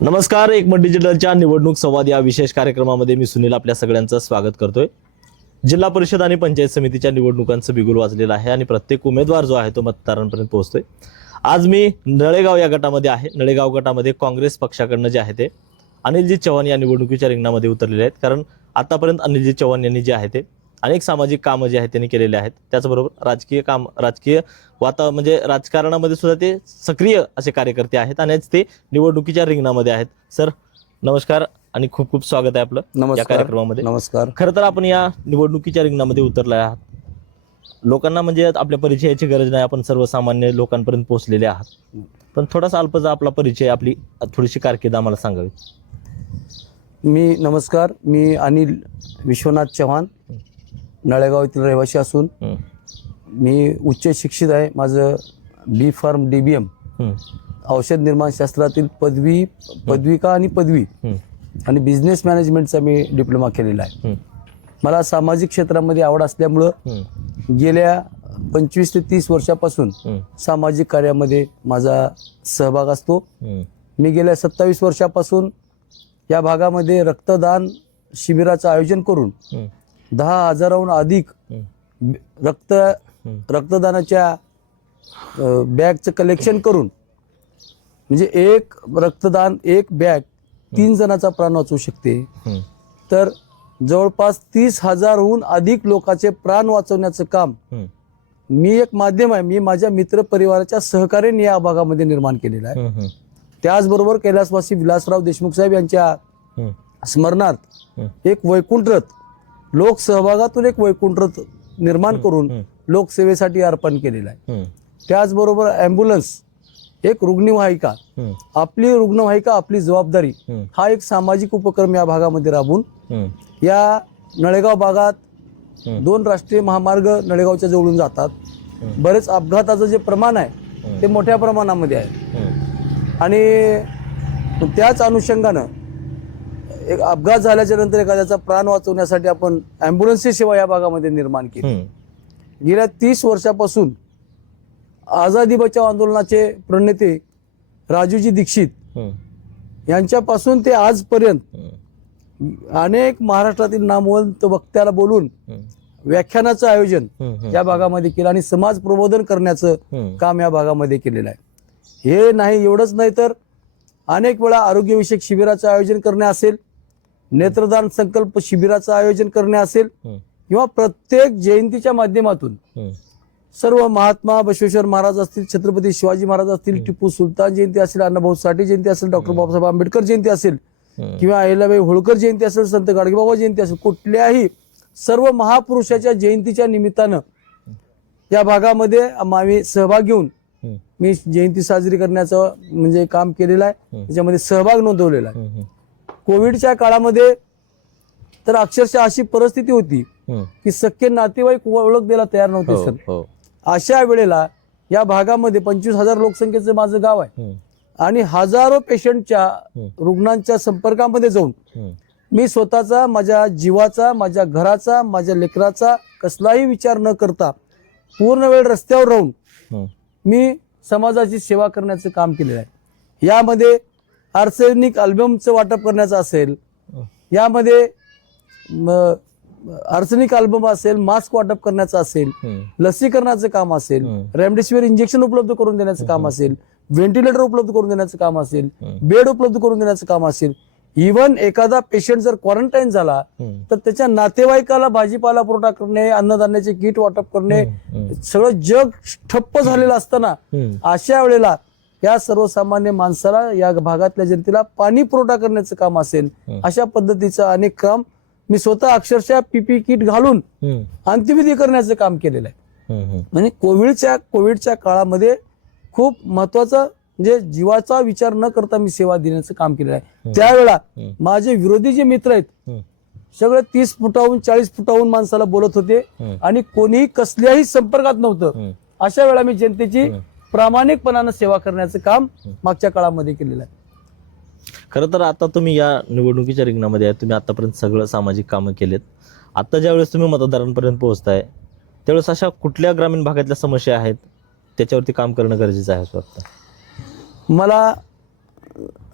नमस्कार एकमत डिजिटलच्या निवडणूक संवाद या विशेष कार्यक्रमामध्ये मी सुनील आपल्या सगळ्यांचं स्वागत करतोय. जिल्हा परिषद आणि पंचायत समितीच्या निवडणुकांचं बिगुल वाजलेलं आहे आणि प्रत्येक उमेदवार जो आहे तो मतदारांपर्यंत पोहोचतोय. आज मी नळेगाव या गटामध्ये आहे. नळेगाव गटामध्ये काँग्रेस पक्षाकडनं जे आहे ते अनिलजी चव्हाण या निवडणुकीच्या रिंगणामध्ये उतरलेले आहेत. कारण आतापर्यंत अनिलजी चव्हाण यांनी जे आहे ते अनेक सामाजिक कामं जे आहेत त्यांनी केलेले आहेत. त्याचबरोबर राजकीय काम राजकीय वाता म्हणजे राजकारणामध्ये सुद्धा ते सक्रिय असे कार्यकर्ते आहेत आणि ते निवडणुकीच्या रिंगणामध्ये आहेत. सर नमस्कार आणि खूप खूप स्वागत आहे आपलं या नमस्कार. कार्यक्रमामध्ये. नमस्कार. खरं तर आपण या निवडणुकीच्या रिंगणामध्ये उतरले आहात. लोकांना म्हणजे आपल्या परिचयाची गरज नाही आपण सर्वसामान्य लोकांपर्यंत पोहोचलेले आहात. पण थोडासा अल्पचा आपला परिचय आपली थोडीशी कारकीर्द आम्हाला सांगावी. मी नमस्कार मी अनिल विश्वनाथ चव्हाण नळेगाव येथील रहिवासी असून मी उच्च शिक्षित आहे. माझं B pharm D B M औषध निर्माण शास्त्रातील पदवी पदविका आणि पदवी आणि बिझनेस मॅनेजमेंटचा मी डिप्लोमा केलेला आहे. मला सामाजिक क्षेत्रामध्ये आवड असल्यामुळं गेल्या पंचवीस ते तीस वर्षापासून सामाजिक कार्यामध्ये माझा सहभाग असतो. मी गेल्या सत्तावीस वर्षापासून या भागामध्ये रक्तदान शिबिराचं आयोजन करून दहा हजाराहून अधिक रक्त. रक्तदानाच्या बॅगचं कलेक्शन करून म्हणजे एक रक्तदान एक बॅग तीन जणाचा प्राण वाचवू शकते. तर जवळपास तीस हजारहून अधिक लोकांचे प्राण वाचवण्याचं काम मी एक माध्यम आहे. मी माझ्या मित्र परिवाराच्या सहकार्याने या भागामध्ये निर्माण केलेलं आहे. त्याचबरोबर कैलासवासी विलासराव देशमुख साहेब यांच्या स्मरणार्थ. एक वैकुंठ रथ लोक सहभागातून एक वैकुंठ निर्माण करून. लोकसेवेसाठी अर्पण केलेलं आहे. त्याचबरोबर ॲम्ब्युलन्स एक रुग्णवाहिका आपली रुग्णवाहिका आपली जबाबदारी हा एक सामाजिक उपक्रम या भागामध्ये राबवून हम्म, या नळेगाव भागात. दोन राष्ट्रीय महामार्ग नळेगावच्या जवळून जातात. बरेच अपघाताचं जे प्रमाण आहे ते मोठ्या प्रमाणामध्ये आहे. आणि त्याच अनुषंगानं एक अपघात झाल्याच्यानंतर एखाद्याचा प्राण वाचवण्यासाठी आपण ॲम्ब्युलन्सची सेवा या भागामध्ये निर्माण केली. गेल्या तीस वर्षापासून आझादी बचाव आंदोलनाचे प्रणेते राजूजी दीक्षित यांच्यापासून ते आजपर्यंत अनेक महाराष्ट्रातील नामवंत वक्त्याला बोलून व्याख्यानाचं आयोजन या भागामध्ये केलं आणि समाज प्रबोधन करण्याचं काम या भागामध्ये केलेलं आहे. हे नाही एवढंच नाही तर अनेक वेळा आरोग्यविषयक शिबिराचं आयोजन करणे असेल नेत्रदान संकल्प शिबिराचं आयोजन करणे असेल किंवा प्रत्येक जयंतीच्या माध्यमातून सर्व महात्मा बसवेश्वर महाराज असतील छत्रपती शिवाजी महाराज असतील टिपू सुलतान जयंती असेल अण्णाभाऊ साठे जयंती असेल डॉक्टर बाबासाहेब आंबेडकर जयंती असेल. किंवा अहिल्याबाई होळकर जयंती असेल संत गाडगेबाबा जयंती असेल कुठल्याही सर्व महापुरुषाच्या जयंतीच्या निमित्तानं या भागामध्ये आम्ही सहभाग घेऊन मी जयंती साजरी करण्याचं म्हणजे काम केलेलं आहे. त्याच्यामध्ये सहभाग नोंदवलेला आहे. कोविडच्या काळामध्ये तर अक्षरशः अशी परिस्थिती होती. की सख्खे नातेवाईक ओळख द्यायला तयार नव्हते हो, सर हो. अशा वेळेला या भागामध्ये पंचवीस हजार लोकसंख्येचं माझं गाव आहे आणि हजारो पेशंटच्या. रुग्णांच्या संपर्कामध्ये जाऊन मी स्वतःचा माझ्या जीवाचा माझ्या घराचा माझ्या लेकराचा कसलाही विचार न करता पूर्ण वेळ रस्त्यावर राहून मी समाजाची सेवा करण्याचं काम केलेलं आहे यामध्ये आर्सेनिक अल्बमचं वाटप करण्याचं असेल यामध्ये आर्सेनिक अल्बम असेल मास्क वाटप करण्याचं असेल लसीकरणाचं काम असेल. रेमडेसिवीर इंजेक्शन उपलब्ध करून देण्याचं काम असेल व्हेंटिलेटर उपलब्ध करून देण्याचं काम असेल. बेड उपलब्ध करून देण्याचं काम असेल इव्हन एखादा पेशंट जर क्वारंटाईन झाला. तर त्याच्या नातेवाईकाला भाजीपाला पुरवठा करणे अन्नधान्याचे किट वाटप करणे. सगळं जग ठप्प झालेलं असताना. अशा वेळेला या सर्वसामान्य माणसाला या भागातल्या जनतेला पाणी पुरवठा करण्याचं काम असेल. अशा पद्धतीचं अनेक काम मी स्वतः अक्षरशः पीपी किट घालून हम्म. अंत्यविधी करण्याचं काम केलेलं आहे. म्हणजे कोविडच्या कोविडच्या काळामध्ये खूप महत्त्वाचा म्हणजे जीवाचा विचार न करता मी सेवा देण्याचं काम केलेलं आहे त्यावेळेला हम्म. माझे विरोधी जे मित्र आहेत. सगळे तीस फुटाहून चाळीस फुटाहून माणसाला बोलत होते. आणि कोणीही कसल्याही संपर्कात नव्हतं. अशा वेळा मी जनतेची. प्रामाणिकपणानं सेवा करण्याचं काम मागच्या काळामध्ये केलेलं आहे. खरं तर आता तुम्ही या निवडणुकीच्या रिंगणामध्ये आहे. तुम्ही आतापर्यंत सगळं सामाजिक कामं केलेत. आता ज्यावेळेस तुम्ही मतदारांपर्यंत पोहोचताय त्यावेळेस अशा कुठल्या ग्रामीण भागातल्या समस्या आहेत? त्याच्यावरती काम करणं गरजेचं आहे असं वाटतं. मला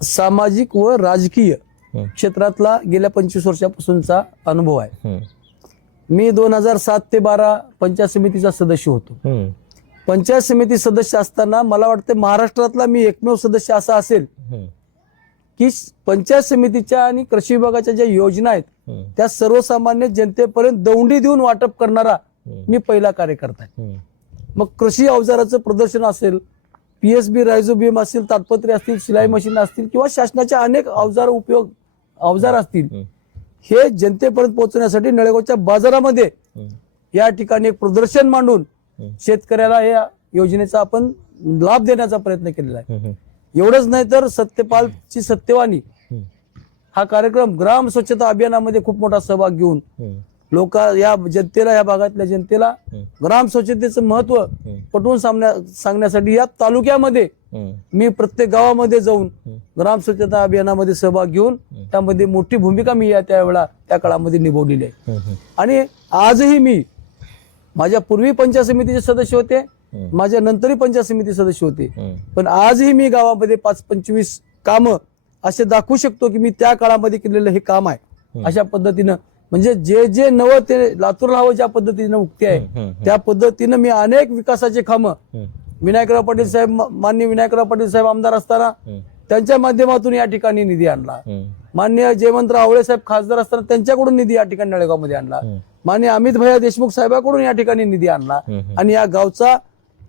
सामाजिक व राजकीय. क्षेत्रातला गेल्या पंचवीस वर्षापासूनचा अनुभव आहे. मी दोन हजार सात ते बारा पंचायत समितीचा सदस्य होतो. पंचायत समिती सदस्य असताना मला वाटतं महाराष्ट्रातला मी एकमेव सदस्य असा असेल. की पंचायत समितीच्या आणि कृषी विभागाच्या ज्या योजना आहेत. त्या सर्वसामान्य जनतेपर्यंत दौंडी देऊन वाटप करणारा मी पहिला कार्यकर्ता आहे. मग कृषी अवजाराचं प्रदर्शन असेल पीएसबी रायझोबियम असतील तात्पत्रे असतील शिलाई मशीन असतील किंवा शासनाच्या अनेक अवजार उपयोग अवजार असतील. हे जनतेपर्यंत पोहोचण्यासाठी नळेगावच्या बाजारामध्ये. या ठिकाणी एक प्रदर्शन मांडून. शेतकऱ्याला या योजनेचा आपण लाभ देण्याचा प्रयत्न केलेला आहे. एवढंच नाही तर सत्यपालची सत्यवाणी. हा कार्यक्रम ग्राम स्वच्छता अभियानामध्ये खूप मोठा सहभाग घेऊन. लोक या जनतेला या भागातल्या जनतेला. ग्राम स्वच्छतेचं महत्त्व. पटवून सांगण्या सांगण्यासाठी या तालुक्यामध्ये. मी प्रत्येक गावामध्ये जाऊन. ग्राम स्वच्छता अभियानामध्ये सहभाग घेऊन त्यामध्ये मोठी भूमिका मी या त्यावेळेला त्या काळामध्ये निभवलेली आहे. आणि आजही मी माझ्या पूर्वी पंचायत समितीचे सदस्य होते. माझ्या नंतरही पंचायत समिती सदस्य होते. पण आजही मी गावामध्ये पाच पंचवीस कामं असे दाखवू शकतो की मी त्या काळामध्ये केलेलं हे काम आहे अशा पद्धतीनं म्हणजे जे जे नवं ते लातूरला हवं ज्या पद्धतीनं उक्ती आहे. त्या पद्धतीनं मी अनेक विकासाचे कामं. विनायकराव पाटील साहेब मा- माननीय विनायकराव पाटील साहेब आमदार असताना. त्यांच्या माध्यमातून या ठिकाणी निधी आणला. मान्य जयवंतराव आवळे साहेब खासदार असताना त्यांच्याकडून निधी या ठिकाणी नळेगावमध्ये आणला. मान्य अमित भैया देशमुख साहेबांकडून या ठिकाणी निधी आणला. आणि या गावचा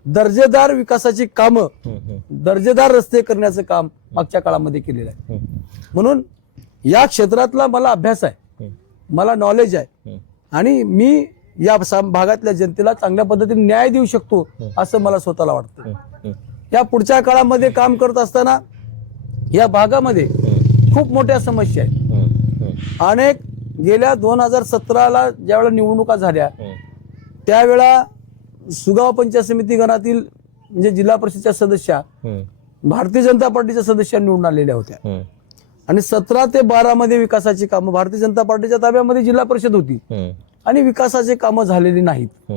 दर्जेदार विकासाची कामं. दर्जेदार रस्ते करण्याचं काम मागच्या काळामध्ये केलेलं आहे. म्हणून या क्षेत्रातला मला अभ्यास आहे. मला नॉलेज आहे. आणि मी या भागातल्या जनतेला चांगल्या पद्धतीने न्याय देऊ शकतो असं मला स्वतःला वाटतं. या पुढच्या काळामध्ये काम करत असताना या भागामध्ये खूप मोठ्या समस्या आहेत. अनेक गेल्या दोन हजार सतराला ज्यावेळेला निवडणुका झाल्या हम्म. त्यावेळा सुगाव पंचायत समिती गणातील म्हणजे जिल्हा परिषदच्या सदस्या हम्म. भारतीय जनता पार्टीच्या सदस्या निवडून आलेल्या होत्या हम्म. आणि सतरा ते बारा मध्ये विकासाची कामं भारतीय जनता पार्टीच्या ताब्यामध्ये जिल्हा परिषद होती. आणि विकासाची कामं झालेली नाहीत.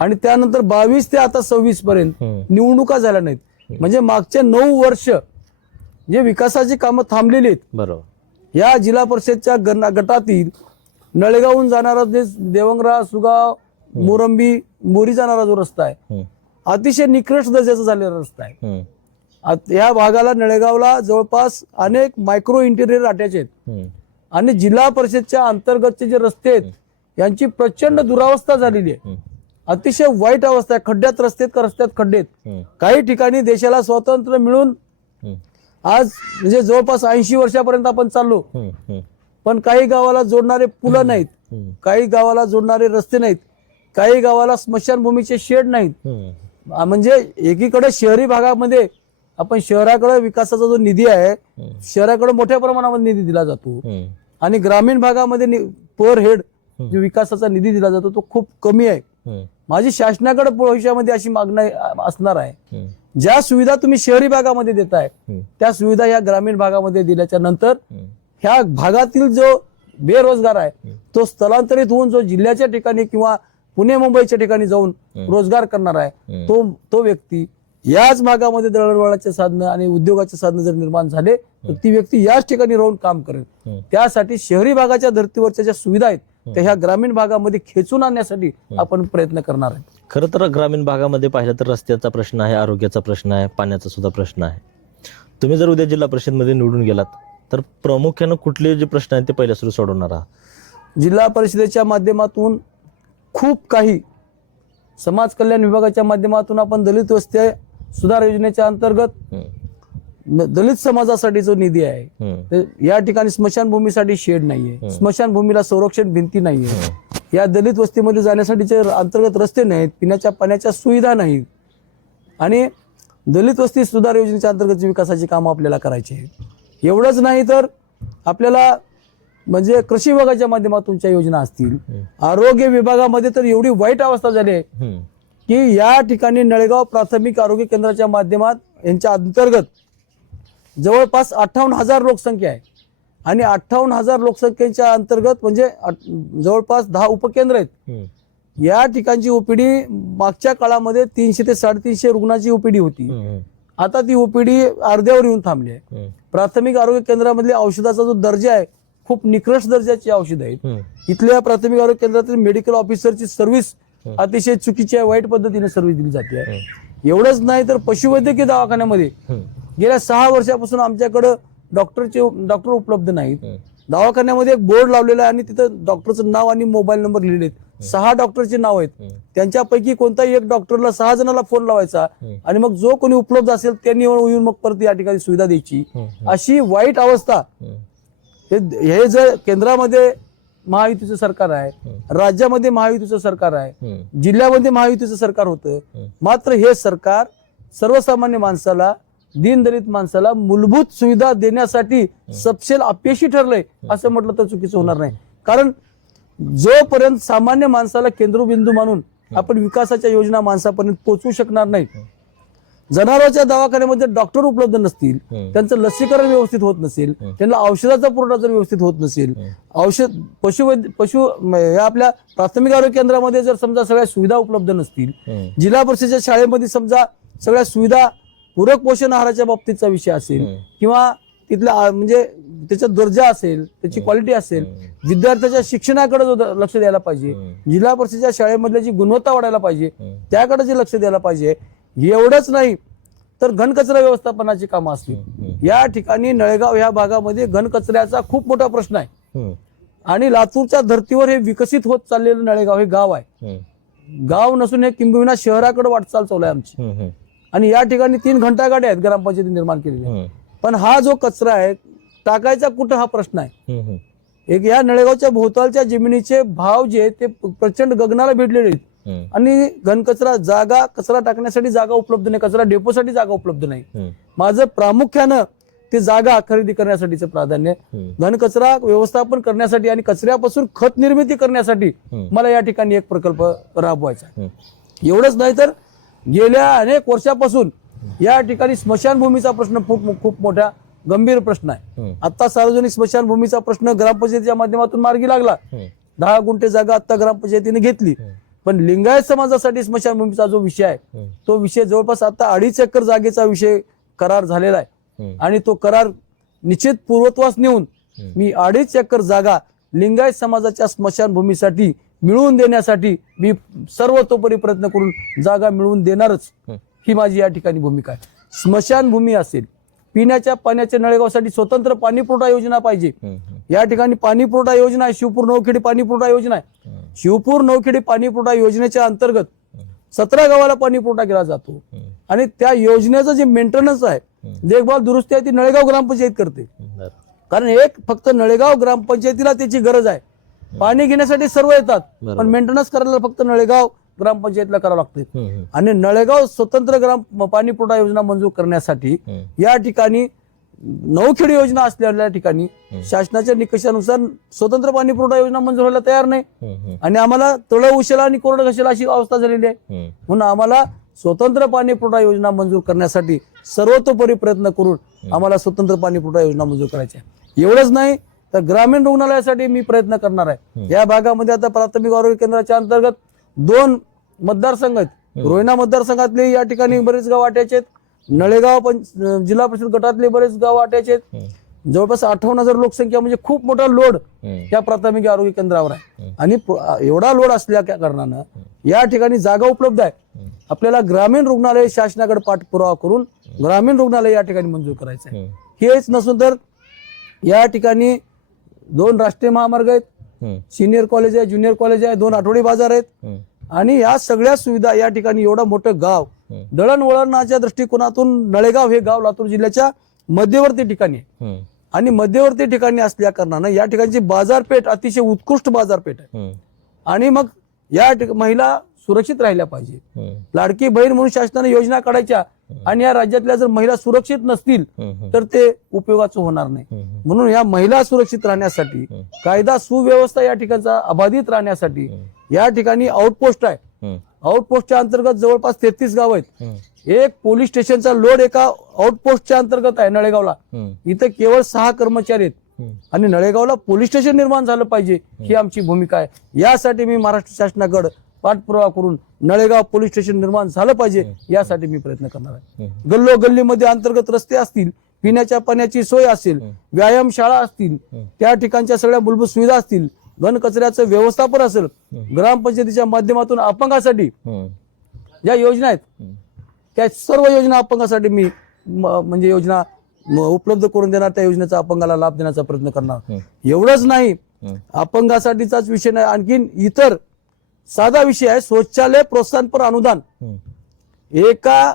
आणि त्यानंतर बावीस ते आता सव्वीस पर्यंत. निवडणुका झाल्या नाहीत म्हणजे मागचे नऊ वर्ष जे विकासाची कामं थांबलेली आहेत बरोबर या जिल्हा परिषदच्या गण- गटातील नळेगावहून जाणारा जे देवंगरा सुगाव मोरंबी मोरी जाणारा जो रस्ता आहे. अतिशय निकृष्ट दर्जाचा झालेला रस्ता आहे या भागाला नळेगावला जवळपास अनेक मायक्रो इंटिरियर अटॅच आहेत. आणि जिल्हा परिषदच्या अंतर्गतचे जे रस्ते आहेत यांची प्रचंड दुरावस्था झालेली आहे. अतिशय वाईट अवस्था आहे खड्ड्यात रस्ते आहेत का रस्त्यात खड्डे आहेत हम्म. काही ठिकाणी देशाला स्वातंत्र्य मिळून. आज म्हणजे जवळपास ऐंशी वर्षापर्यंत आपण चाललो. पण काही गावाला जोडणारे पुलं नाहीत. काही गावाला जोडणारे रस्ते नाहीत काही गावाला स्मशानभूमीचे शेड नाहीत म्हणजे एकीकडे शहरी भागामध्ये आपण शहराकडे विकासाचा जो निधी आहे. शहराकडे मोठ्या प्रमाणामध्ये निधी दिला जातो. आणि ग्रामीण भागामध्ये पर हेड जो विकासाचा निधी दिला जातो तो खूप कमी आहे. माझी शासनाकडे भविष्यामध्ये अशी मागणी असणार आहे. ज्या सुविधा तुम्ही शहरी भागामध्ये देताय. त्या सुविधा या ग्रामीण भागामध्ये दिल्याच्या नंतर. ह्या भागातील जो बेरोजगार आहे तो स्थलांतरित होऊन जो जिल्ह्याच्या ठिकाणी किंवा पुणे मुंबईच्या ठिकाणी जाऊन रोजगार करणार आहे तो तो व्यक्ती याच भागामध्ये दळणवळणाचे साधनं आणि उद्योगाचे साधनं जर निर्माण झाले तर ती व्यक्ती याच ठिकाणी राहून काम करेल. त्यासाठी शहरी भागाच्या धर्तीवरच्या ज्या सुविधा आहेत त्या ह्या ग्रामीण भागामध्ये खेचून आणण्यासाठी आपण प्रयत्न करणार आहे. खरं तर ग्रामीण भागामध्ये पाहिलं तर रस्त्याचा प्रश्न आहे आरोग्याचा प्रश्न आहे पाण्याचा सुद्धा प्रश्न आहे. तुम्ही जर उद्या जिल्हा परिषदमध्ये निवडून गेलात तर प्रामुख्यानं कुठले जे प्रश्न आहेत ते पहिल्या सुरू सोडवणार आहात? जिल्हा परिषदेच्या माध्यमातून खूप काही समाज कल्याण विभागाच्या माध्यमातून आपण दलित वस्ती सुधार योजनेच्या अंतर्गत दलित समाजासाठी जो निधी आहे या ठिकाणी स्मशानभूमीसाठी शेड नाहीये. स्मशानभूमीला संरक्षण भिंती नाहीये. या दलित वस्तीमध्ये जाण्यासाठीचे अंतर्गत रस्ते नाहीत पिण्याच्या पाण्याच्या सुविधा नाहीत आणि दलित वस्ती सुधार योजनेच्या अंतर्गत विकासाची कामं आपल्याला करायची आहेत. एवढंच नाही तर आपल्याला म्हणजे कृषी विभागाच्या माध्यमातूनच्या योजना असतील आरोग्य विभागामध्ये तर एवढी वाईट अवस्था झाली आहे. की या ठिकाणी नळेगाव प्राथमिक आरोग्य केंद्राच्या माध्यमात यांच्या अंतर्गत जवळपास अठ्ठावन्न हजार लोकसंख्या आहे आणि अठ्ठावन्न हजार लोकसंख्येच्या अंतर्गत म्हणजे जवळपास दहा उपकेंद्र आहेत. या ठिकाणची ओपीडी मागच्या काळामध्ये तीनशे ते साडेतीनशे रुग्णाची ओपीडी होती. आता ती ओपीडी अर्ध्यावर येऊन थांबली आहे. प्राथमिक आरोग्य केंद्रामधले औषधाचा जो दर्जा आहे खूप निकृष्ट दर्जाची औषध आहेत. इथल्या प्राथमिक आरोग्य केंद्रातील मेडिकल ऑफिसरची सर्व्हिस अतिशय चुकीची आहे वाईट पद्धतीने सर्व्हिस दिली जाते. एवढंच नाही तर पशुवैद्यकीय दवाखान्यामध्ये. गेल्या सहा वर्षापासून आमच्याकडं डॉक्टरचे डॉक्टर उपलब्ध नाहीत. दवाखान्यामध्ये एक बोर्ड लावलेला आहे आणि तिथं डॉक्टरचं नाव आणि मोबाईल नंबर लिहिलेले आहेत सहा डॉक्टरचे नाव आहेत. त्यांच्यापैकी कोणताही एक डॉक्टरला सहा जणांना फोन लावायचा. आणि मग जो कोणी उपलब्ध असेल त्यांनी येऊन मग परत या ठिकाणी सुविधा द्यायची. अशी वाईट अवस्था. हे जर केंद्रामध्ये महायुतीचं सरकार आहे राज्यामध्ये महायुतीचं सरकार आहे. जिल्ह्यामध्ये महायुतीचं सरकार होतं. मात्र हे सरकार सर्वसामान्य माणसाला दीनदलित माणसाला मूलभूत सुविधा देण्यासाठी सपशेल अपयशी ठरलंय असं म्हटलं तर चुकीचं होणार नाही. कारण जोपर्यंत सामान्य माणसाला केंद्रबिंदू मानून आपण विकासाच्या योजना माणसापर्यंत पोहोचवू शकणार नाही जनावरांच्या दवाखान्यामध्ये डॉक्टर उपलब्ध नसतील. त्यांचं लसीकरण व्यवस्थित होत नसेल त्यांना औषधाचा पुरवठा जर व्यवस्थित होत नसेल औषध पशुवैद्य पशु या आपल्या प्राथमिक आरोग्य केंद्रामध्ये जर समजा सगळ्या सुविधा उपलब्ध नसतील. जिल्हा परिषदेच्या शाळेमध्ये समजा सगळ्या सुविधा पूरक पोषण आहाराच्या बाबतीतचा विषय असेल. किंवा तिथल्या आ- म्हणजे त्याचा दर्जा असेल त्याची क्वालिटी असेल विद्यार्थ्याच्या शिक्षणाकडे जो लक्ष द्यायला पाहिजे. जिल्हा परिषदेच्या शाळेमधल्या जी गुणवत्ता वाढायला पाहिजे. त्याकडे जे लक्ष द्यायला पाहिजे एवढंच नाही तर घनकचरा व्यवस्थापनाची कामं असतील. या ठिकाणी नळेगाव या भागामध्ये घनकचऱ्याचा खूप मोठा प्रश्न आहे. आणि लातूरच्या धर्तीवर हे विकसित होत चाललेलं नळेगाव हे गाव आहे. गाव नसून हे किंबहुना शहराकडे वाटचाल चालू आहे आमची. आणि या ठिकाणी तीन घंटा गाड्या आहेत ग्रामपंचायती निर्माण केलेल्या. पण हा जो कचरा आहे टाकायचा कुठं हा प्रश्न आहे. एक या नळेगावच्या भोवतालच्या जमिनीचे भाव जे आहेत ते प्रचंड गगनाला भेटलेले आहेत. आणि घनकचरा जागा कचरा टाकण्यासाठी जागा उपलब्ध नाही कचरा डेपोसाठी जागा उपलब्ध नाही. माझं प्रामुख्यानं ते जागा खरेदी करण्यासाठीचं प्राधान्य. घनकचरा व्यवस्थापन करण्यासाठी आणि कचऱ्यापासून खत निर्मिती करण्यासाठी. मला या ठिकाणी एक प्रकल्प राबवायचा. एवढंच नाही तर गेल्या अनेक वर्षापासून या ठिकाणी स्मशानभूमीचा प्रश्न खूप खूप मोठा गंभीर प्रश्न आहे. आता सार्वजनिक स्मशानभूमीचा प्रश्न ग्रामपंचायतीच्या माध्यमातून मार्गी लागला. दहा गुंठे जागा आता ग्रामपंचायतीने घेतली पण लिंगायत समाजासाठी स्मशानभूमीचा जो विषय आहे. तो विषय जवळपास आता अडीच एकर जागेचा विषय करार झालेला आहे. आणि तो करार निश्चित पूर्वत्वास नेऊन. मी अडीच एकर जागा लिंगायत समाजाच्या स्मशानभूमीसाठी मिळवून देण्यासाठी मी सर्वतोपरी प्रयत्न करून जागा मिळवून देणारच. ही माझी या ठिकाणी भूमिका आहे स्मशानभूमी असेल पिण्याच्या पाण्याच्या नळेगावसाठी स्वतंत्र पाणी पुरवठा योजना पाहिजे. या ठिकाणी पाणी पुरवठा योजना आहे शिवपूर नवखेडी पाणी पुरवठा योजना आहे. शिवपूर नवखेडी पाणी पुरवठा योजनेच्या अंतर्गत सतरा गावाला पाणी पुरवठा केला जातो. आणि त्या योजनेचं जे मेंटेनन्स आहे देखभाल दुरुस्ती आहे ती नळेगाव ग्रामपंचायत करते. कारण एक फक्त नळेगाव ग्रामपंचायतीला त्याची गरज आहे पाणी घेण्यासाठी सर्व येतात. पण मेंटेनन्स करायला फक्त नळेगाव ग्रामपंचायतीला करावं लागते. आणि नळेगाव स्वतंत्र ग्राम पाणी पुरवठा योजना मंजूर करण्यासाठी. या ठिकाणी नौखेडी योजना असलेल्या ठिकाणी शासनाच्या निकषानुसार स्वतंत्र पाणी पुरवठा योजना मंजूर व्हायला तयार नाही. आणि आम्हाला तळ उशेला आणि कोरड घसेला अशी अवस्था झालेली आहे. म्हणून आम्हाला स्वतंत्र पाणी पुरवठा योजना मंजूर करण्यासाठी सर्वतोपरी प्रयत्न करून आम्हाला स्वतंत्र पाणी पुरवठा योजना मंजूर करायची आहे एवढंच नाही तर ग्रामीण रुग्णालयासाठी मी प्रयत्न करणार आहे. या भागामध्ये आता प्राथमिक आरोग्य केंद्राच्या अंतर्गत दोन मतदारसंघ आहेत. रोहिणा मतदारसंघातले या ठिकाणी बरेच गाव वाट्याचे आहेत. नळेगाव पंच जिल्हा परिषद गटातले बरेच गाव वाट्याचे आहेत. जवळपास अठ्ठावन्न हजार लोकसंख्या म्हणजे खूप मोठा लोड हम्म. या प्राथमिक आरोग्य केंद्रावर आहे. आणि एवढा लोड असल्या त्या कारणानं या ठिकाणी जागा उपलब्ध आहे. आपल्याला ग्रामीण रुग्णालय शासनाकडे पाठपुरावा करून ग्रामीण रुग्णालय या ठिकाणी मंजूर करायचं आहे. हेच नसून तर या ठिकाणी दोन राष्ट्रीय महामार्ग आहेत. सिनियर कॉलेज आहे ज्युनियर कॉलेज आहे दोन आठवडी बाजार आहेत. आणि या सगळ्या सुविधा या ठिकाणी एवढं मोठं गाव. दळणवळणाच्या दृष्टिकोनातून नळेगाव हे गाव लातूर जिल्ह्याच्या मध्यवर्ती ठिकाणी आहे. आणि मध्यवर्ती ठिकाणी असल्या कारणानं या ठिकाणची बाजारपेठ अतिशय उत्कृष्ट बाजारपेठ आहे. आणि मग या महिला सुरक्षित राहिल्या पाहिजे. लाडकी बहीण म्हणून शासनाने योजना काढायच्या आणि या राज्यातल्या जर महिला सुरक्षित नसतील. तर ते उपयोगाचं होणार नाही. म्हणून या महिला सुरक्षित राहण्यासाठी कायदा सुव्यवस्था या ठिकाणचा अबाधित राहण्यासाठी या ठिकाणी आउटपोस्ट आहे. आउटपोस्टच्या अंतर्गत जवळपास तेहतीस गाव आहेत. एक पोलीस स्टेशनचा लोड एका आउटपोस्टच्या अंतर्गत आहे नळेगावला. इथं केवळ सहा कर्मचारी आहेत. आणि नळेगावला पोलीस स्टेशन निर्माण झालं पाहिजे ही आमची भूमिका आहे यासाठी मी महाराष्ट्र शासनाकडे पाठपुरावा करून नळेगाव पोलीस स्टेशन निर्माण झालं पाहिजे यासाठी मी प्रयत्न करणार आहे. गल्लो गल्लीमध्ये अंतर्गत रस्ते असतील पिण्याच्या पाण्याची सोय असेल व्यायाम शाळा असतील त्या ठिकाणच्या सगळ्या मूलभूत सुविधा असतील घन कचऱ्याचं व्यवस्थापन असेल ग्रामपंचायतीच्या माध्यमातून अपंगासाठी. ज्या योजना आहेत. त्या सर्व योजना अपंगासाठी मी म्हणजे योजना उपलब्ध करून देणार त्या योजनेचा अपंगाला लाभ देण्याचा प्रयत्न करणार. एवढंच नाही. अपंगासाठीचाच विषय नाही आणखीन इतर साधा विषय आहे शौचालय प्रोत्साहनपर अनुदान. एका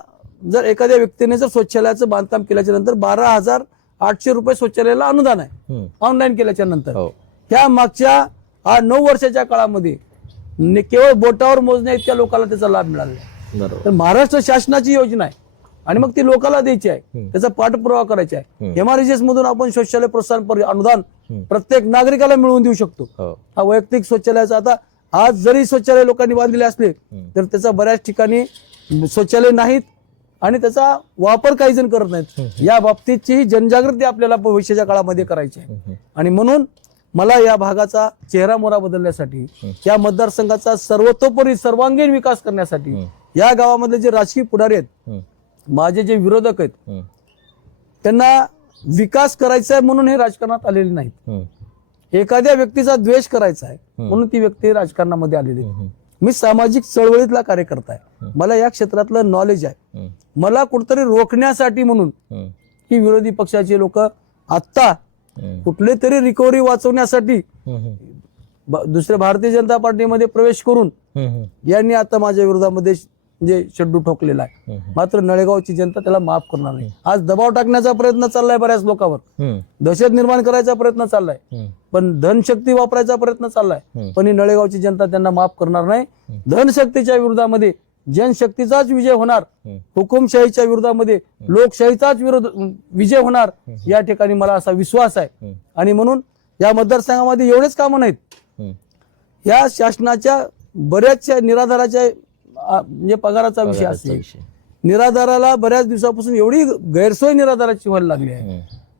जर एखाद्या व्यक्तीने जर शौचालयाचं बांधकाम केल्याच्यानंतर बारा हजार आठशे रुपये शौचालयाला अनुदान आहे. ऑनलाईन केल्याच्यानंतर. हो. ह्या मागच्या नऊ वर्षाच्या काळामध्ये केवळ बोटावर मोजण्या इतक्या लोकांना त्याचा लाभ मिळाला तर महाराष्ट्र शासनाची योजना आहे. आणि मग ती लोकांना द्यायची आहे. त्याचा पाठपुरावा करायचा आहे. एमआरजीएस मधून आपण शौचालय प्रोत्साहन पर- अनुदान. प्रत्येक नागरिकाला मिळवून देऊ शकतो. हो. हा वैयक्तिक शौचालयाचा आता आज जरी शौचालय लोकांनी बांधलेले असले तर त्याचा बऱ्याच ठिकाणी शौचालय नाहीत आणि त्याचा वापर काही जण करत नाहीत या बाबतीतची जनजागृती आपल्याला भविष्याच्या काळामध्ये करायची आहे. आणि म्हणून मला या भागाचा चेहरा मोरा बदलण्यासाठी या मतदारसंघाचा सर्वतोपरी सर्वांगीण विकास करण्यासाठी. या गावामधले जे राजकीय पुढारी आहेत. माझे जे विरोधक आहेत. त्यांना विकास करायचा आहे म्हणून हे राजकारणात आलेले नाहीत. एखाद्या व्यक्तीचा द्वेष करायचा आहे म्हणून ती व्यक्ती राजकारणामध्ये आलेली. मी सामाजिक चळवळीतला कार्यकर्ता आहे मला या क्षेत्रातलं नॉलेज आहे. मला कुठतरी रोखण्यासाठी म्हणून. ही विरोधी पक्षाचे लोक आत्ता. कुठले तरी रिकव्हरी वाचवण्यासाठी दुसऱ्या भारतीय जनता पार्टीमध्ये प्रवेश करून. यांनी आता माझ्या विरोधामध्ये म्हणजे शड्डू ठोकलेला आहे. मात्र नळेगावची जनता त्याला माफ करणार नाही आज दबाव टाकण्याचा प्रयत्न चाललाय बऱ्याच लोकांवर. दहशत निर्माण करायचा प्रयत्न चाललाय. पण धनशक्ती वापरायचा प्रयत्न चाललाय. पण ही नळेगावची जनता त्यांना माफ करणार नाही धनशक्तीच्या विरोधामध्ये जनशक्तीचाच विजय होणार. हुकुमशाहीच्या विरोधामध्ये लोकशाहीचाच विरोध विजय होणार या ठिकाणी मला असा विश्वास आहे. आणि म्हणून या मतदारसंघामध्ये एवढेच कामं नाहीत. या शासनाच्या बऱ्याचशा निराधाराच्या म्हणजे पगाराचा विषय असेल. निराधाराला बऱ्याच दिवसापासून एवढी गैरसोय निराधाराची व्हायला लागली आहे.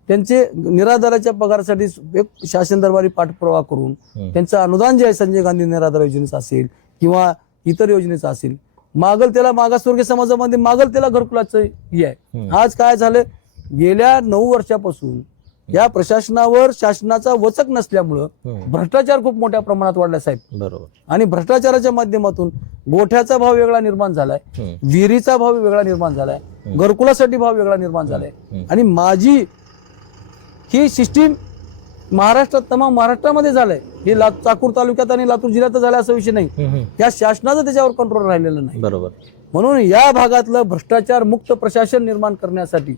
त्यांचे निराधाराच्या पगारासाठी एक शासन दरबारी पाठपुरावा करून. त्यांचं अनुदान जे आहे संजय गांधी निराधार योजनेचं असेल किंवा इतर योजनेचं असेल मागल त्याला मागासवर्गीय समाजामध्ये मागल त्याला घरकुलाचं हे आहे. आज काय झालं गेल्या नऊ वर्षापासून या प्रशासनावर शासनाचा वचक नसल्यामुळं. भ्रष्टाचार खूप मोठ्या प्रमाणात वाढला साहेब बरोबर आणि भ्रष्टाचाराच्या माध्यमातून गोठ्याचा भाव वेगळा निर्माण झालाय. विहिरीचा भाव वेगळा निर्माण झालाय घरकुलासाठी भाव वेगळा निर्माण झालाय. आणि माझी ही सिस्टीम महाराष्ट्रात तमाम महाराष्ट्रामध्ये झालंय हे चाकूर तालुक्यात आणि लातूर जिल्ह्यात झालं असा विषय नाही. या शासनाचं त्याच्यावर कंट्रोल राहिलेलं नाही बरोबर म्हणून या भागातलं भ्रष्टाचार मुक्त प्रशासन निर्माण करण्यासाठी.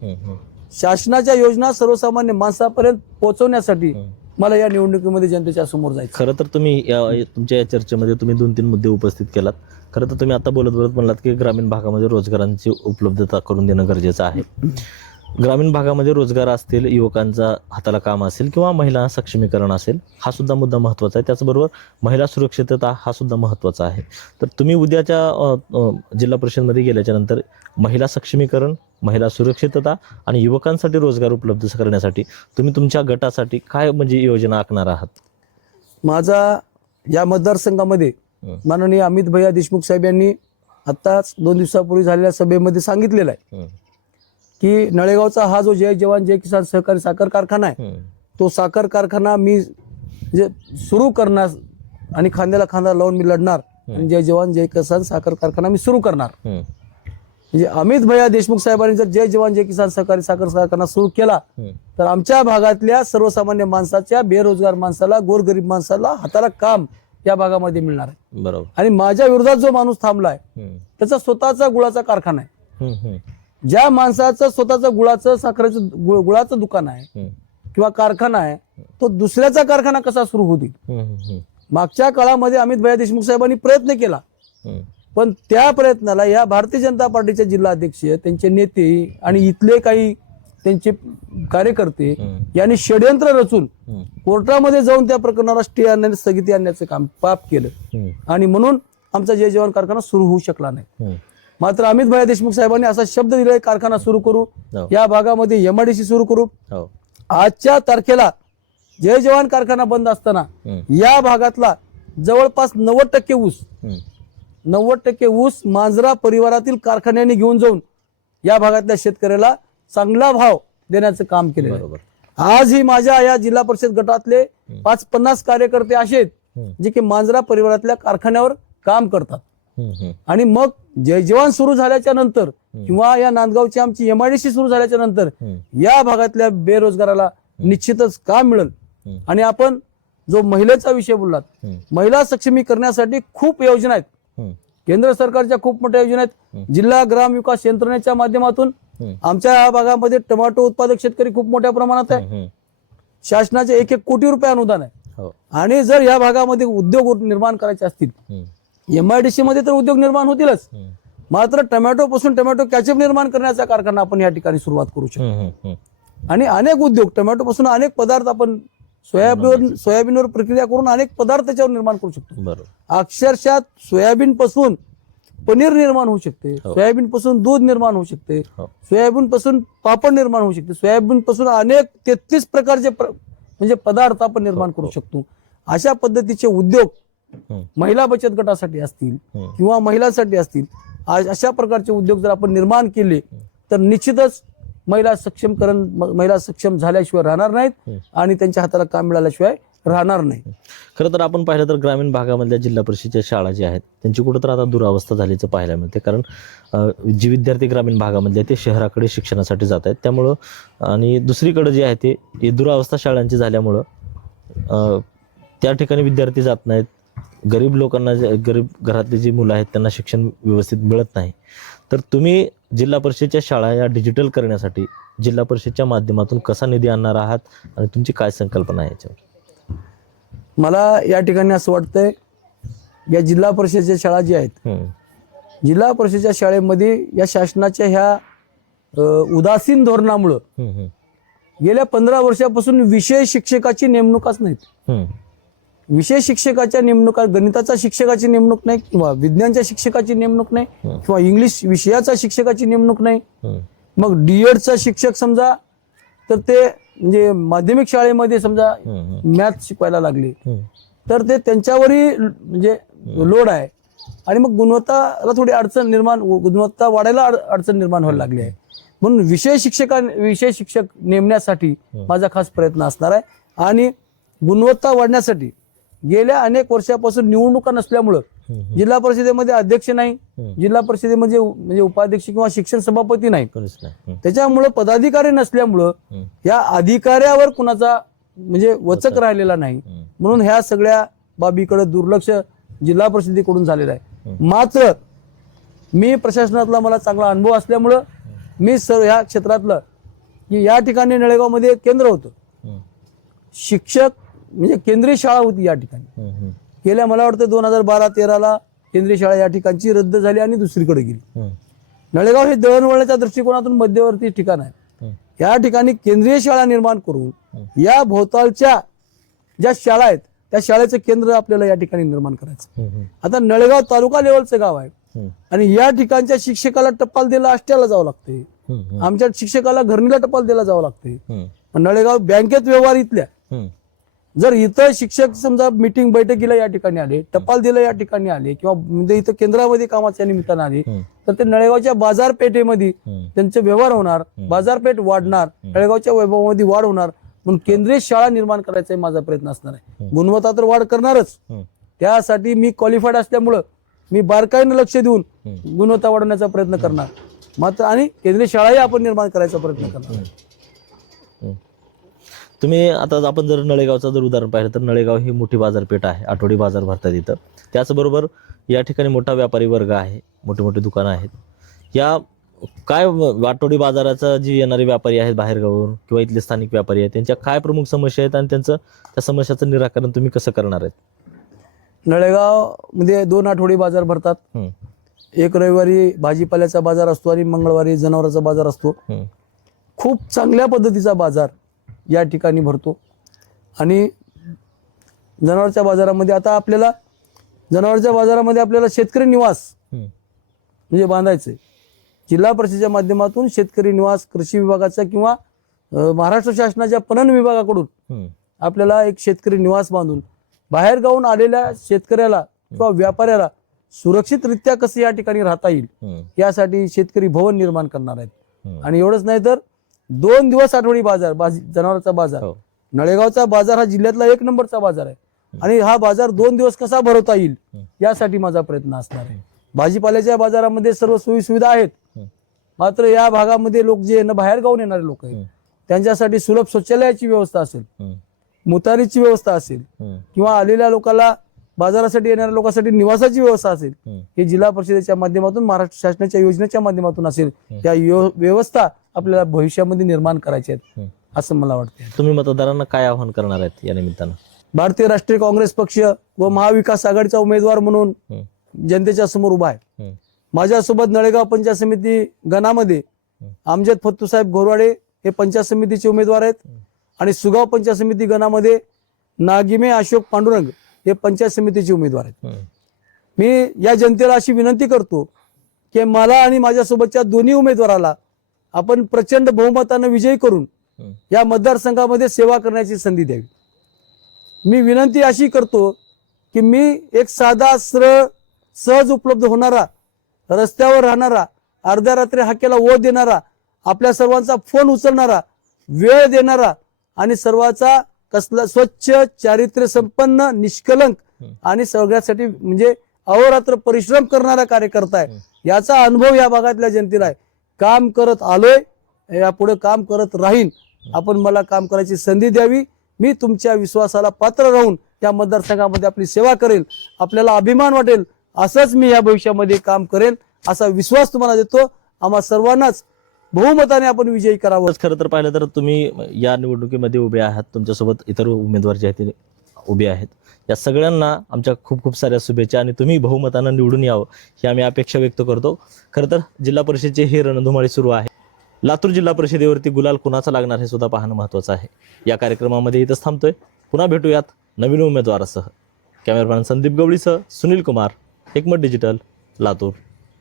शासनाच्या योजना सर्वसामान्य माणसापर्यंत पोहोचवण्यासाठी. मला या निवडणुकीमध्ये जनतेच्या समोर जायचं खरं तर तुम्ही तुमच्या या चर्चेमध्ये तुम्ही दोन तीन मुद्दे उपस्थित केलात. खरं तर तुम्ही आता बोलत बोलत म्हणलात की ग्रामीण भागामध्ये रोजगारांची उपलब्धता करून देणं गरजेचं आहे. ग्रामीण भागामध्ये रोजगार असतील युवकांचा हाताला काम असेल किंवा महिला सक्षमीकरण असेल हा सुद्धा मुद्दा महत्त्वाचा आहे. त्याचबरोबर महिला सुरक्षितता हा सुद्धा महत्त्वाचा आहे. तर तुम्ही उद्याच्या जिल्हा परिषदमध्ये गेल्याच्यानंतर महिला सक्षमीकरण महिला सुरक्षितता आणि युवकांसाठी रोजगार उपलब्ध करण्यासाठी तुम्ही तुमच्या गटासाठी काय म्हणजे योजना आखणार आहात माझा या मतदारसंघामध्ये. माननीय अमित भैया देशमुख साहेब यांनी आत्ताच दोन दिवसापूर्वी झालेल्या सभेमध्ये सांगितलेलं आहे. की नळेगावचा हा जो जय जवान जय किसान सहकारी साखर कारखाना आहे. तो साखर कारखाना मी जे सुरू करणार आणि खांद्याला खांदा लावून मी लढणार आणि जय जवान जय किसान साखर कारखाना मी सुरू करणार. म्हणजे अमित भैया देशमुख साहेबांनी जर जय जवान जय किसान सहकारी साखर कारखाना सुरू केला. तर आमच्या भागातल्या सर्वसामान्य माणसाच्या बेरोजगार माणसाला गोरगरीब माणसाला हाताला काम या भागामध्ये मिळणार आहे बरोबर आणि माझ्या विरोधात जो माणूस थांबलाय. त्याचा स्वतःचा गुळाचा कारखाना आहे. ज्या माणसाचं स्वतःचं गुळाचं साखरेचं गुळ- गुळाचं दुकान आहे. किंवा कारखाना आहे तो दुसऱ्याचा कारखाना कसा सुरू होतील. मागच्या काळामध्ये अमित भैया देशमुख साहेबांनी प्रयत्न केला. पण त्या प्रयत्नाला या भारतीय जनता पार्टीचे जिल्हाध्यक्ष त्यांचे नेते आणि इथले काही त्यांचे कार्यकर्ते. यांनी षडयंत्र रचून. कोर्टामध्ये जाऊन त्या प्रकरणाला स्टे आणण्याने स्थगिती आणण्याचं काम पाप केलं. आणि म्हणून आमचा जय जवान कारखाना सुरू होऊ शकला नाही. मात्र अमित भैया देशमुख साहेबांनी असा शब्द दिलाय कारखाना सुरू करू हो. या भागामध्ये एमआयडीसी सुरू करू हो. आजच्या तारखेला जय जवान कारखाना बंद असताना. या भागातला जवळपास नव्वद टक्के ऊस. नव्वद टक्के ऊस मांजरा परिवारातील कारखान्यांनी घेऊन जाऊन या भागातल्या शेतकऱ्याला चांगला भाव देण्याचं काम आहे. बरोबर. आज ही माझ्या या जिल्हा परिषद गटातले पाच पन्नास कार्यकर्ते असे आहेत. जे की मांजरा परिवारातल्या कारखान्यावर काम करतात. आणि मग जय जवान सुरू झाल्याच्यानंतर किंवा या नांदगावची आमची एमआयडीसी सुरू झाल्याच्यानंतर या भागातल्या बेरोजगाराला निश्चितच काम मिळेल. आणि आपण जो महिलेचा विषय बोललात महिला सक्षमीकरणासाठी खूप योजना आहेत. केंद्र सरकारच्या खूप मोठ्या योजना आहेत. जिल्हा ग्राम विकास यंत्रणेच्या माध्यमातून. आमच्या या भागामध्ये टोमॅटो उत्पादक शेतकरी खूप मोठ्या प्रमाणात आहे. शासनाचे एक एक कोटी रुपये अनुदान आहे. हो. आणि जर या भागामध्ये उद्योग निर्माण करायचे असतील एमआयडीसी मध्ये तर उद्योग निर्माण होतीलच. मात्र टोमॅटो पासून टोमॅटो कॅचअप निर्माण करण्याचा कारखाना आपण या ठिकाणी सुरुवात करू शकतो. आणि अनेक उद्योग टोमॅटो पासून अनेक पदार्थ आपण सोयाबीन सोयाबीनवर प्रक्रिया करून अनेक पदार्थ त्याच्यावर निर्माण करू शकतो. बरोबर. अक्षरशः सोयाबीन पासून पनीर निर्माण होऊ शकते. हो. सोयाबीन पासून दूध निर्माण होऊ शकते. हो. सोयाबीन पासून पापड निर्माण होऊ शकते. सोयाबीन पासून अनेक तेहतीस प्रकारचे प्र- म्हणजे पदार्थ आपण निर्माण करू शकतो. अशा पद्धतीचे उद्योग महिला बचत गटासाठी असतील. किंवा महिलांसाठी असतील अशा प्रकारचे उद्योग जर आपण निर्माण केले तर निश्चितच महिला सक्षमकरण महिला सक्षम झाल्याशिवाय राहणार नाहीत. आणि त्यांच्या हाताला काम मिळाल्याशिवाय राहणार नाही. खरं तर आपण पाहिलं तर ग्रामीण भागामधल्या जिल्हा परिषदेच्या शाळा ज्या आहेत त्यांची कुठं तर आता दुरावस्था झाल्याचं पाहायला मिळते. कारण जे विद्यार्थी ग्रामीण भागामधले आहेत, ते शहराकडे शिक्षणासाठी जात आहेत. त्यामुळं आणि दुसरीकडे जे आहे ते दुरावस्था शाळांची झाल्यामुळं त्या ठिकाणी विद्यार्थी जात नाहीत. गरीब लोकांना गरीब घरातली जी मुलं आहेत त्यांना शिक्षण व्यवस्थित मिळत नाही. तर तुम्ही जिल्हा परिषदेच्या शाळा या डिजिटल करण्यासाठी जिल्हा परिषदच्या माध्यमातून कसा निधी आणणार आहात आणि तुमची काय संकल्पना आहे याच्यावर मला या ठिकाणी असं वाटतंय या जिल्हा परिषदेच्या शाळा ज्या आहेत. जिल्हा परिषदेच्या शाळेमध्ये या शासनाच्या ह्या उदासीन धोरणामुळं. गेल्या पंधरा वर्षापासून विषय शिक्षकाची नेमणूकच नाहीत. विषय शिक्षकाच्या नेमणुका गणिताचा शिक्षकाची नेमणूक नाही किंवा विज्ञानच्या शिक्षकाची नेमणूक नाही. किंवा इंग्लिश विषयाचा शिक्षकाची नेमणूक नाही. मग डीएडचा शिक्षक समजा तर ते म्हणजे माध्यमिक शाळेमध्ये समजा. मॅथ शिकवायला लागले. तर ते त्यांच्यावरही म्हणजे लोड आहे आणि मग गुणवत्ताला थोडी अडचण निर्माण गुणवत्ता वाढायला अड- अडचण निर्माण व्हायला लागली आहे म्हणून विषय शिक्षका विषय शिक्षक नेमण्यासाठी माझा खास प्रयत्न असणार आहे आणि गुणवत्ता वाढण्यासाठी गेल्या अनेक वर्षापासून निवडणुका नसल्यामुळं. जिल्हा परिषदेमध्ये अध्यक्ष नाही. जिल्हा परिषदेमध्ये म्हणजे उपाध्यक्ष किंवा शिक्षण सभापती नाही. त्याच्यामुळं पदाधिकारी नसल्यामुळं. या अधिकाऱ्यावर कुणाचा म्हणजे वचक राहिलेला नाही. म्हणून ह्या सगळ्या बाबीकडे दुर्लक्ष जिल्हा परिषदेकडून झालेलं आहे मात्र मी प्रशासनातला मला चांगला अनुभव असल्यामुळं मी सर ह्या क्षेत्रातलं की या ठिकाणी नळेगावमध्ये एक केंद्र होतं. शिक्षक म्हणजे केंद्रीय शाळा होती या ठिकाणी. गेल्या मला वाटतं दोन हजार बारा तेराला केंद्रीय शाळा या ठिकाणची रद्द झाली आणि दुसरीकडे गेली. नळेगाव हे दळणवळणाच्या दृष्टिकोनातून मध्यवर्ती ठिकाण आहे. या ठिकाणी केंद्रीय शाळा निर्माण करून या भोवतालच्या ज्या शाळा आहेत त्या शाळेचं केंद्र आपल्याला या ठिकाणी निर्माण करायचं. आता नळेगाव तालुका लेवलचं गाव आहे. आणि या ठिकाणच्या शिक्षकाला टपाल दिला आष्ट्याला जावं लागते. आमच्या शिक्षकाला घरणीला टपाल दिला जावं लागते. पण नळेगाव बँकेत व्यवहार इथल्या. जर इथं शिक्षक समजा मिटिंग बैठकीला या ठिकाणी आले टपाल दिलं या ठिकाणी आले किंवा म्हणजे इथं केंद्रामध्ये कामाच्या निमित्तानं आले. तर ते नळेगावच्या बाजारपेठेमध्ये. त्यांचे व्यवहार होणार बाजारपेठ वाढणार नळेगावच्या वैभवामध्ये वाढ होणार म्हणून केंद्रीय शाळा निर्माण करायचा माझा प्रयत्न असणार आहे. गुणवत्ता तर वाढ करणारच. त्यासाठी मी क्वालिफाईड असल्यामुळं मी बारकाईनं लक्ष देऊन गुणवत्ता वाढवण्याचा प्रयत्न करणार. मात्र आणि केंद्रीय शाळाही आपण निर्माण करायचा प्रयत्न करणार. तुम्ही आता आपण जर नळेगावचं जर उदाहरण पाहिलं तर नळेगाव ही मोठी बाजारपेठ आहे आठवडी बाजार भरतात इथं. त्याचबरोबर या ठिकाणी मोठा व्यापारी वर्ग आहे मोठे मोठे दुकानं आहेत. या काय आठवडी बाजाराचा जी येणारे व्यापारी आहेत बाहेरगावून किंवा इथले स्थानिक व्यापारी आहेत त्यांच्या काय प्रमुख समस्या आहेत आणि त्यांचं त्या समस्याचं निराकरण तुम्ही कसं करणार आहेत? नळेगावमध्ये दोन आठवडी बाजार भरतात. एक रविवारी भाजीपाल्याचा बाजार असतो आणि मंगळवारी जनावरांचा बाजार असतो. खूप चांगल्या पद्धतीचा बाजार. या ठिकाणी भरतो आणि जनावरच्या बाजारामध्ये आता आपल्याला जनावरच्या बाजारामध्ये आपल्याला शेतकरी निवास. म्हणजे बांधायचे जिल्हा परिषदेच्या माध्यमातून शेतकरी निवास कृषी विभागाचा किंवा महाराष्ट्र शासनाच्या पणन विभागाकडून. आपल्याला एक शेतकरी निवास बांधून बाहेर गावून आलेल्या शेतकऱ्याला किंवा व्यापाऱ्याला सुरक्षितरित्या कसं या ठिकाणी राहता येईल यासाठी शेतकरी भवन निर्माण करणार आहेत. आणि एवढंच नाही तर दोन दिवस आठवडी बाजार बाज- जनावरांचा बाजार हो. नळेगावचा बाजार हा जिल्ह्यातला एक नंबरचा बाजार आहे आणि हा बाजार दोन दिवस कसा भरवता येईल. यासाठी माझा प्रयत्न असणार आहे भाजीपाल्याच्या बाजारामध्ये सर्व सोयी सुविधा आहेत. मात्र या भागामध्ये लोक जे बाहेर गावून येणारे लोक आहेत. त्यांच्यासाठी सुलभ शौचालयाची व्यवस्था असेल मुतारीची व्यवस्था असेल किंवा आलेल्या लोकांना बाजारासाठी येणाऱ्या लोकांसाठी निवासाची व्यवस्था असेल. हे जिल्हा परिषदेच्या माध्यमातून महाराष्ट्र शासनाच्या योजनेच्या माध्यमातून असेल या यो- व्यवस्था आपल्याला भविष्यामध्ये निर्माण करायच्या आहेत. असं मला वाटतं तुम्ही मतदारांना काय आवाहन करणार आहेत या निमित्तानं? भारतीय राष्ट्रीय काँग्रेस पक्ष व महाविकास आघाडीचा उमेदवार म्हणून जनतेच्या समोर उभा आहे. माझ्यासोबत नळेगाव पंचायत समिती गणामध्ये आमजद फत्तूसाहेब घोरवाडे हे पंचायत समितीचे उमेदवार आहेत. आणि सुगाव पंचायत समिती गणामध्ये नागिमे अशोक पांडुरंग हे पंचायत समितीचे उमेदवार आहेत. मी या जनतेला अशी विनंती करतो की मला आणि माझ्यासोबतच्या दोन्ही उमेदवाराला आपण प्रचंड बहुमतानं विजयी करून. या मतदारसंघामध्ये सेवा करण्याची संधी द्यावी. मी विनंती अशी करतो की मी एक साधा सरळ सहज उपलब्ध होणारा रस्त्यावर राहणारा अर्ध्या रात्री हाकेला ओढ देणारा आपल्या सर्वांचा फोन उचलणारा वेळ देणारा आणि सर्वाचा कसला स्वच्छ चारित्र्य संपन्न निष्कलंक आणि सगळ्यासाठी म्हणजे अहोरात्र परिश्रम करणारा कार्यकर्ता आहे. याचा अनुभव या भागातल्या जनतेला आहे. काम करत आलोय यापुढे काम करत राहीन. आपण मला काम करायची संधी द्यावी. मी तुमच्या विश्वासाला पात्र राहून या मतदारसंघामध्ये आपली सेवा करेल. आपल्याला अभिमान वाटेल. असंच मी या भविष्यामध्ये काम करेल असा विश्वास तुम्हाला देतो. आम्हा सर्वांनाच बहुमताने आपण विजयी करावं. खरं तर पाहिलं तर तुम्ही या निवडणुकीमध्ये उभे आहात. तुमच्यासोबत इतर उमेदवार जे आहेत ते उभे आहेत. या सगळ्यांना आमच्या खूप खूप साऱ्या शुभेच्छा आणि तुम्ही बहुमतानं निवडून यावं ही आम्ही अपेक्षा व्यक्त करतो. खरं तर जिल्हा परिषदेचे हे रणधुमाळी सुरू आहे. लातूर जिल्हा परिषदेवरती गुलाल कुणाचा लागणार हे सुद्धा पाहणं महत्त्वाचं आहे. या कार्यक्रमामध्ये इथंच थांबतोय. पुन्हा भेटूयात नवीन उमेदवारासह. कॅमेरामॅन संदीप गवळीसह सुनील कुमार एकमत डिजिटल लातूर.